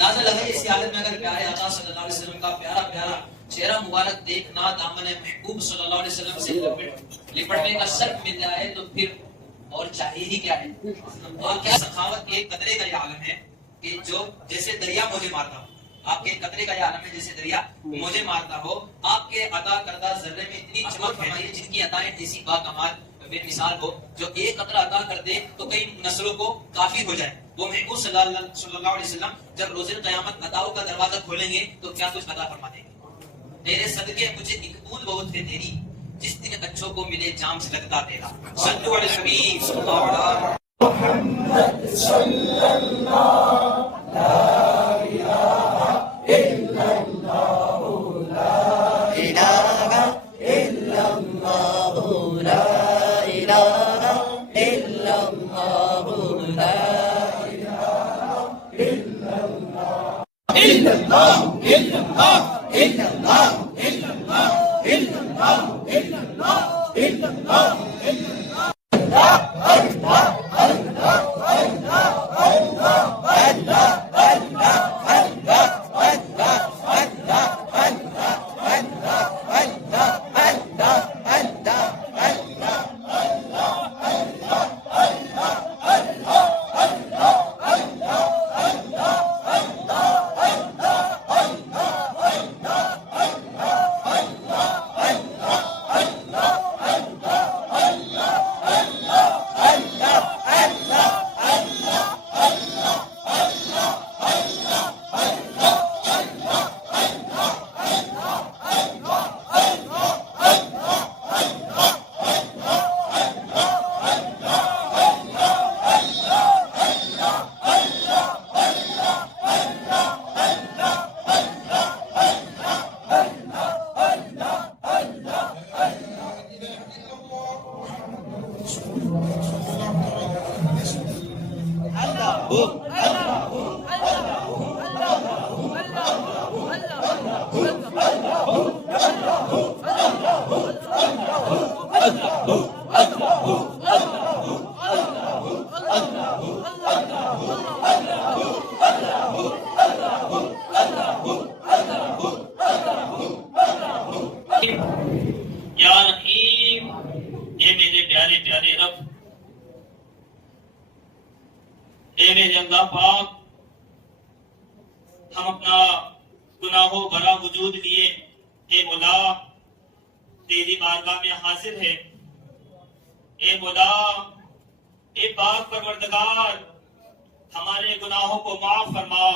अंदाजा लगाइए इसी हालत में अगर प्यारे आका सल्लल्लाहु अलैहि वसल्लम का प्यारा प्यारा चेहरा मुबारक देखना, दामन महबूब सल्लल्लाहु अलैहि वसल्लम से लिपटने का शर्फ मिल जाए तो फिर और चाहिए ही क्या है। और क्या सखावत के कतरे का ये आलम है कि जो जैसे दरिया मुझे मारता हो, आपके कतरे का ये आलम है जैसे दरिया मुझे मारता हो। आपके अता करदा जर्रे में इतनी चमक फरमाइए जिनकी अताएं ऐसी बाकमाल बेमिसाल हो, जो एक कतरा अदा कर दे तो कई नस्लों को काफी हो जाए। वो महबूब सल्लल्लाहु अलैहि वसल्लम जब रोज़े क़यामत अताओं का दरवाजा खोलेंगे तो क्या कुछ अता फरमा देंगे। तेरे सदके मुझे एक बूंद बहुत है तेरी, जिस दिन अच्छों को मिले जाम से लगता तेरा। सल्लल्लाहु अलैहि हबीब सल्लल्लाहु अलैहि मुहम्मद सल्लल्लाहु ला इलाहा इल्लल्लाह ला इलाहा इल्लल्लाह ला इलाहा इल्लल्लाह ला इलाहा इल्लल्लाह इल्लल्लाह इल्लल्लाह इल्लल्लाह इल्लल्लाह इल्लल्लाह इल्लल्लाह इल्लल्लाह या रहीम, ये मेरे प्यारे प्यारे रब, ये मेरे अल्लाह पाक, हम अपना गुनाहों भरा वजूद लिए हे मौला तेरी बारगाह में हाजिर है। ए मौला, ए पाक परवरदिगार, हमारे गुनाहों को माफ फरमा।